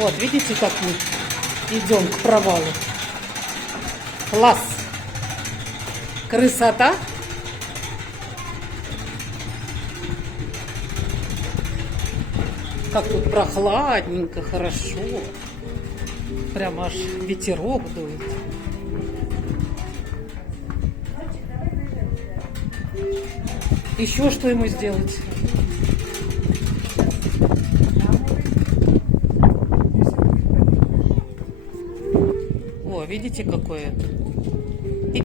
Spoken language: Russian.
Вот, видите, как мы идем к провалу. Класс! Красота! Как тут прохладненько, хорошо. Прям аж ветерок дует. Еще что ему сделать? О, видите, какое